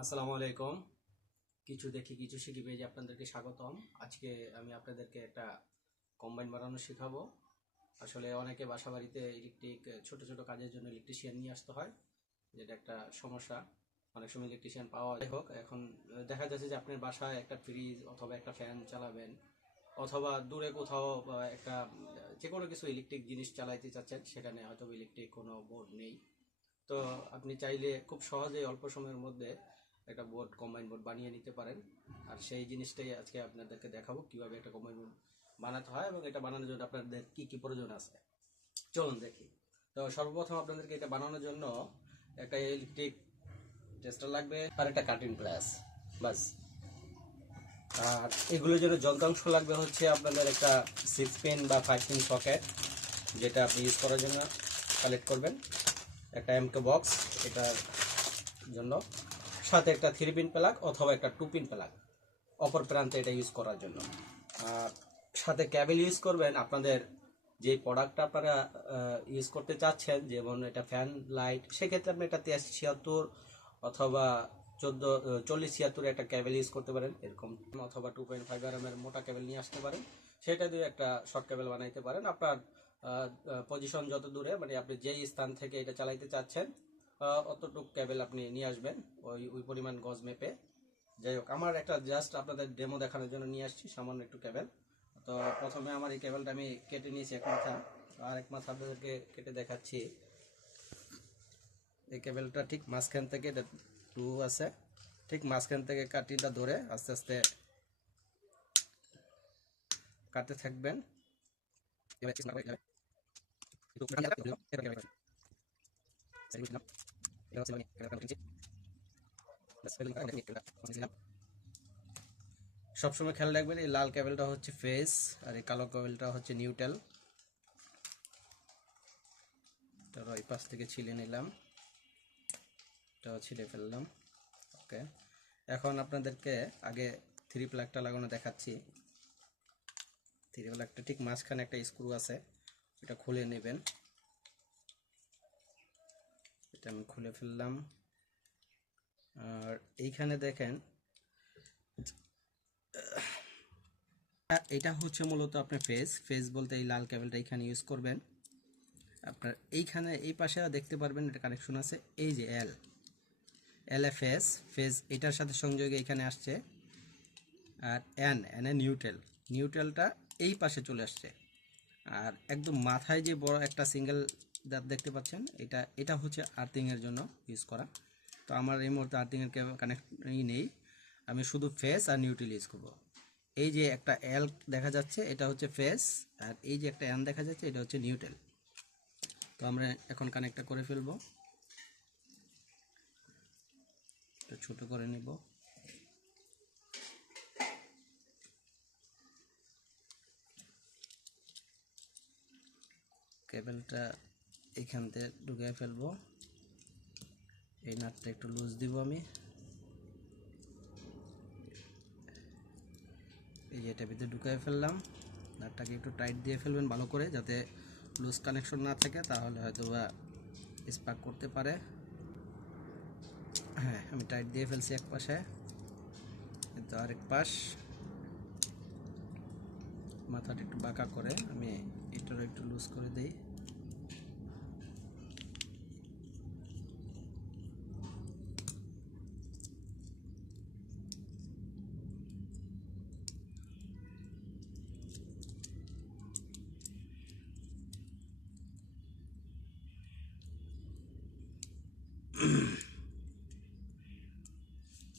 আসসালামু আলাইকুম। কিছু দেখি কিছু শিখি পেজে আপনাদেরকে স্বাগতম। আজকে আমি আপনাদেরকে একটা কম্বাইন বানানো শেখাবো। আসলে অনেকে বাসা বাড়িতে ইলেকট্রিক ছোট ছোট কাজের জন্য ইলেকট্রিশিয়ান নিয়ে আসতে হয়, যেটা একটা সমস্যা। অনেক সময় ইলেকট্রিশিয়ান পাওয়া যায় হোক। এখন দেখা যাচ্ছে যে আপনার বাসায় একটা ফ্রিজ অথবা একটা ফ্যান চালাবেন, অথবা দূরে কোথাও একটা যে কোনো কিছু ইলেকট্রিক জিনিস চালাইতে চাচ্ছেন, সেখানে হয়তো ইলেকট্রিক কোনো বোর্ড নেই। তো আপনি চাইলে খুব সহজেই অল্প সময়ের মধ্যে একটা বোর্ড কম্বাইন বোর্ড বানিয়ে নিতে পারেন। আর সেই জিনিসটাই আজকে আপনাদেরকে দেখাবো কিভাবে একটা কম্বাইন বোর্ড বানাতে হয় এবং এটা বানানোর জন্য আপনাদের কি কি প্রয়োজন আছে। চলুন দেখি। তো সর্বপ্রথম আপনাদেরকে এটা বানানোর জন্য একটা ইলেকট্রিক টেস্টার লাগবে আর একটা কাটিং প্লাস, বাস। আর এগুলোর জন্য যন্ত্রাংশ লাগবে হচ্ছে আপনাদের একটা 6 পিন বা 5 পিন সকেট, যেটা আপনি ইউজ করার জন্য কালেক্ট করবেন। একটা এমকে বক্স এটার জন্য, সাথে একটা 3 পিন প্লাগ অথবা একটা 2 পিন প্লাগ অপর প্রান্তে এটা ইউজ করার জন্য। আর সাথে ক্যাবেল ইউজ করবেন আপনাদের যে প্রোডাক্টটা আপনারা ইউজ করতে চাচ্ছেন, যেমন এটা ফ্যান লাইট, সেক্ষেত্রে আপনি এটা 8376 অথবা 4076 একটা ক্যাবেল ইউজ করতে পারেন এরকম, অথবা 2.5 এর মোটা ক্যাবেল নিয়ে আসতে পারেন। সেটা দিয়ে একটা শর্ট ক্যাবেল বানাইতে পারেন। আপনার পজিশন যত দূরে, মানে আপনি যেই স্থান থেকে এটা চালাইতে চাচ্ছেন অতটুক ক্যাবেল আপনি নিয়ে আসবেন, ওই পরিমাণ গজ মেপে। যাই হোক, আমার একটা জাস্ট আপনাদের ডেমো দেখানোর জন্য নিয়ে আসছি সামান্য একটু ক্যাবেল। তো প্রথমে আমার এই ক্যাবেলটা আমি কেটে নিয়েছি এক মাথা, আর এক মাথা আপনাদেরকে কেটে দেখাচ্ছি। এই ক্যাবেলটা ঠিক মাঝখান থেকে, এটা টু আছে, ঠিক মাঝখান থেকে কাটিটা ধরে আস্তে আস্তে কাটতে থাকবেন। সবসময় খেয়াল রাখবেন এই লাল কেবলটা হচ্ছে ফেজ আর এই কালো কেবলটা হচ্ছে নিউট্রাল। তারপর এই পাশ থেকে ছিলে নিলাম, এটাও ছিলে ফেললাম। ওকে, এখন আপনাদেরকে আগে 3 প্লাগটা লাগানো দেখাচ্ছি। 3 প্লাগটা ঠিক মাঝখানে একটা স্ক্রু আছে, এটা খুলে নেবেন। এটা আমি খুলে ফেললাম। আর এইখানে দেখেন, এটা হচ্ছে মূলত আপনার ফেজ বলতে এই লাল কেবলটা এখানে ইউজ করবেন। আপনার এইখানে এই পাশে দেখতে পারবেন এটা কানেকশন আছে, এই যে এলএফএস ফেজ, এটার সাথে সংযোগে এখানে আসছে। আর এন নিউট্রালটা এই পাশে চলে আসছে। আর একদম মাথায় যে বড় একটা সিঙ্গেল দাঁত দেখতে পাচ্ছেন, এটা হচ্ছে আর্থিংয়ের জন্য ইউজ করা। তো আমার এই মুহূর্তে আর্থিংয়ের কানেক্টই নেই, আমি শুধু ফেস আর নিউট্রাল ইউজ করব। এই যে একটা এল দেখা যাচ্ছে, এটা হচ্ছে ফেস, আর এই যে একটা এন দেখা যাচ্ছে, এটা হচ্ছে নিউট্রাল। তো আমরা এখন কানেক্টটা করে ফেলবো, একটু ছোট করে নেব। কেবলটা এখান থেকে ঢুকিয়ে ফেলবো। এই নাটটা একটু লুজ দিব আমি, এই যে এটা ভিতরে ঢুকিয়ে ফেললাম। নাটটাকে একটু টাইট দিয়ে ফেলবেন ভালো করে, যাতে লুজ কানেকশন না থাকে, তাহলে হয়তো বা স্পার্ক করতে পারে। হ্যাঁ, আমি টাইট দিয়ে ফেলছি এক পাশে, কিন্তু আরেক পাশ মাথাটা একটু বাঁকা করে আমি এটারও একটু লুজ করে দিই।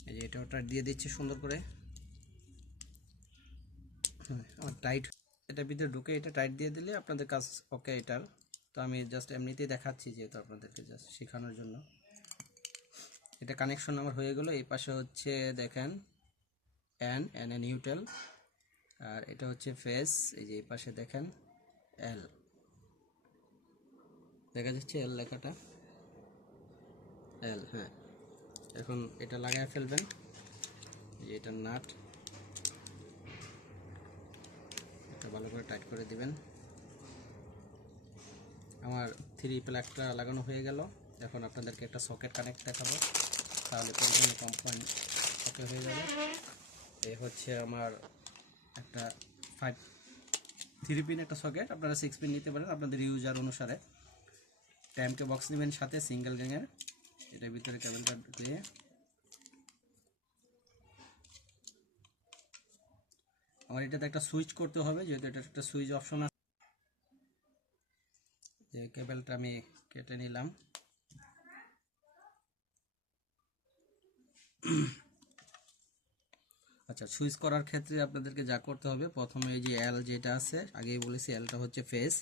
এই যে এটা টাইট দিয়ে দিচ্ছি সুন্দর করে। আমার টাইট, এটা ভিতরে ঢুকে এটা টাইট দিয়ে দিলে আপনাদের কাজ ওকে এটার। তো আমি জাস্ট এমনিতেই দেখাচ্ছি, যেহেতু আপনাদেরকে জাস্ট শেখানোর জন্য। এটা কানেকশন আমার হয়ে গেল। এই পাশে হচ্ছে দেখেন এন এ নিউট্রাল, আর এটা হচ্ছে ফেস। এই যে এই পাশে দেখেন এল দেখা যাচ্ছে, এল লেখাটা, এল। হ্যাঁ, এখন এটা লাগায় ফেলবেন। যে এটা নাট, এটা ভালো করে টাইট করে দিবেন। আমার 3 প্লাগটা লাগানো হয়ে গেল। এখন আপনাদেরকে একটা সকেট কানেক্ট দেখাবো। তাহলে পরিপূর্ণ কম্বাইন ওকে হয়ে যাবে। এই হচ্ছে আমার একটা 3 পিন একটা সকেট, আপনারা 6 পিন নিতে পারেন আপনাদের ইউজার অনুসারে। টাইমকে বক্স নেবেন সাথে সিঙ্গেল গ্যাংয়ের, এটার ভিতরে কেবলটা ঢুকিয়ে আমার এটাতে একটা সুইচ করতে হবে, যেহেতু এটা একটা সুইচ অপশন আছে। যে কেবলটা আমি কেটে নিলাম। আচ্ছা, সুইচ করার ক্ষেত্রে আপনাদেরকে যা করতে হবে, প্রথমে এই যে এল যেটা আছে, আগেই বলেছি এলটা হচ্ছে ফেজ,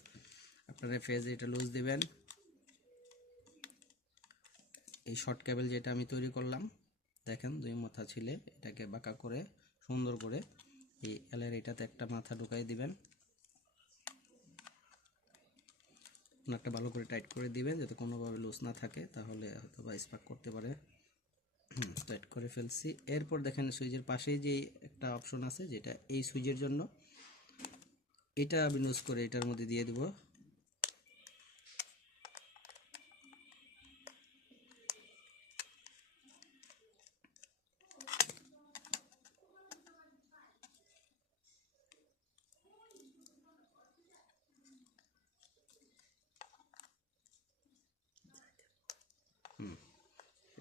আপনারা ফেজ এটা লুজ দিবেন। এই শর্ট কেবল যেটা আমি তৈরি করলাম দেখেন 2 মাথা ছিলে, এটাকে বাঁকা করে সুন্দর করে এই এলের এটাতে একটা মাথা ঢুকাই দিবেন, নাটটা ভালো করে টাইট করে দিবেন যাতে কোনোভাবে লুজ না থাকে, তাহলে হয়তো বা স্পার্ক করতে পারে। টাইট করে ফেলছি। এরপর দেখেন সুইচের পাশেই যে একটা অপশন আছে যেটা এই সুইচের জন্য, এটা আমি লুজ করে এটার মধ্যে দিয়ে দেব।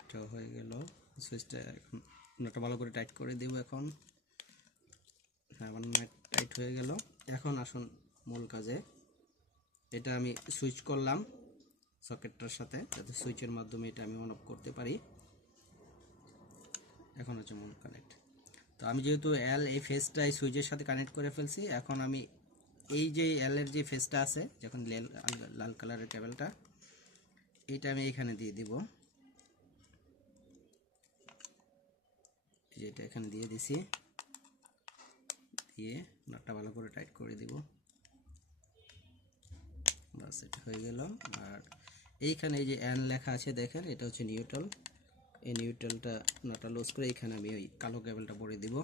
এটা হয়ে গেল। সুইচটা এখন নাটটা ভালো করে টাইট করে দেব এখন। হ্যাঁ, আমার নাট টাইট হয়ে গেল। এখন আসুন মূল কাজে। এটা আমি সুইচ করলাম সকেটটার সাথে, যাতে সুইচের মাধ্যমে এটা আমি অন অফ করতে পারি। এখন হচ্ছে মূল কানেক্ট। তো আমি যেহেতু এল এই ফেসটা এই সুইচের সাথে কানেক্ট করে ফেলছি, এখন আমি এই যে এল এর যে ফেসটা আছে, যখন লাল কালারের কেবলটা, এইটা আমি এখানে দিয়ে দিব। যেটা এখানে দিয়ে দিছি, দিয়ে নাটটা ভালো করে টাইট করে দিব। বাস, এটা হয়ে গেল। আর এইখানে এই যে এন লেখা আছে দেখেন, এটা হচ্ছে নিউট্রাল। এই নিউট্রালটা নাটটা লুজ করে এখানে আমি ওই কালো কেবলটা পরে দিব।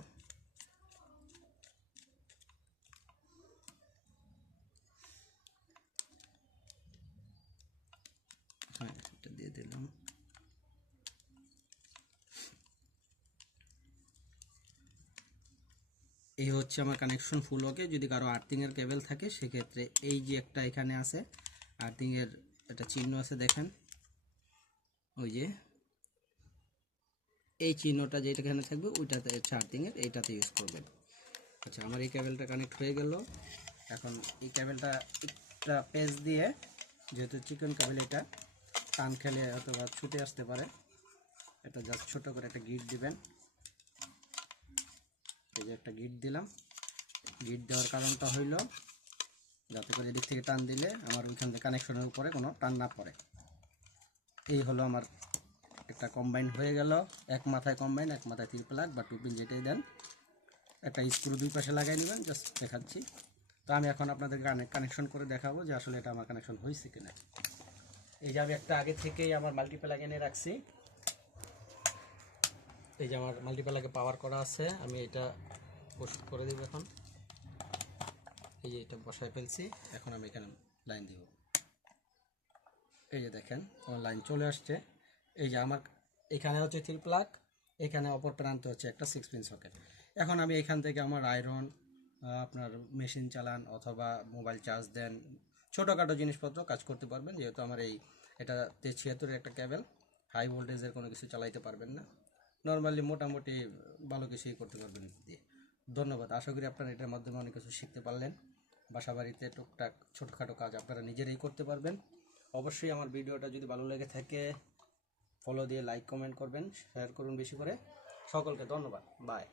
হ্যাঁ, এটা দিয়ে দিলাম। এই হচ্ছে আমার কানেকশন ফুল ওকে। যদি কারো আর্থিংয়ের কেবল থাকে সেক্ষেত্রে এই যে একটা এখানে আছে আর্থিংয়ের একটা চিহ্ন আছে দেখেন, ওই যে এই চিহ্নটা যেটা এখানে থাকবে ওইটাতে হচ্ছে আর্থিংয়ের, এইটাতে ইউজ করবেন। আচ্ছা, আমার এই কেবলটা কানেক্ট হয়ে গেল। এখন এই কেবলটা একটা পেজ দিয়ে, যেহেতু চিকন কেবল এটা টান খেলে অথবা ছুটে আসতে পারে, এটা জাস্ট ছোট করে একটা গিট দিবেন। এই যে একটা গিট দিলাম। গিট দেওয়ার কারণটা হইল যাতে করে এদিক থেকে টান দিলে আমার ওইখান থেকে কানেকশনের উপরে কোনো টান না পড়ে। এই হলো আমার একটা কম্বাইন হয়ে গেল। এক মাথায় কম্বাইন, এক মাথায় 3 প্লাগ বা 2 পিন যেটাই দেন, একটা স্ক্রু 2 পাশে লাগাই নেবেন। জাস্ট দেখাচ্ছি। তো আমি এখন আপনাদেরকে কানেকশন করে দেখাবো যে আসলে এটা আমার কানেকশন হয়েছে কিনা। এই যে আমি একটা আগে থেকেই আমার মাল্টিপ্লাগ এনে রাখছি। এই যে আমার মাল্টিপ্লাগে পাওয়ার করা আছে, আমি এটা ওষুধ করে দেব এখন। এই যে এটা বসায় ফেলছি, এখন আমি এখানে লাইন দিব। এই যে দেখেন আমার লাইন চলে আসছে। এই যে আমার এখানে হচ্ছে 3 প্লাগ, এখানে অপর প্রান্তে হচ্ছে একটা 6 পিন সকেট। এখন আমি এখান থেকে আমার আয়রন, আপনার মেশিন চালান অথবা মোবাইল চার্জ দেন, ছোটোখাটো জিনিসপত্র কাজ করতে পারবেন। যেহেতু আমার এটা 76 একটা কেবল, হাই ভোল্টেজের কোনো কিছু চালাইতে পারবেন না। নর্মালি মোটামুটি ভালো কিছুই করতে পারবেন দিয়ে। ধন্যবাদ। আশা করি আপনারা এটার মাধ্যমে অনেক কিছু শিখতে পারলেন। বাসা বাড়িতে টুকটাক ছোটোখাটো কাজ আপনারা নিজেরাই করতে পারবেন। অবশ্যই আমার ভিডিওটা যদি ভালো লেগে থাকে ফলো দিয়ে লাইক কমেন্ট করবেন, শেয়ার করুন বেশি করে। সকলকে ধন্যবাদ। বাই।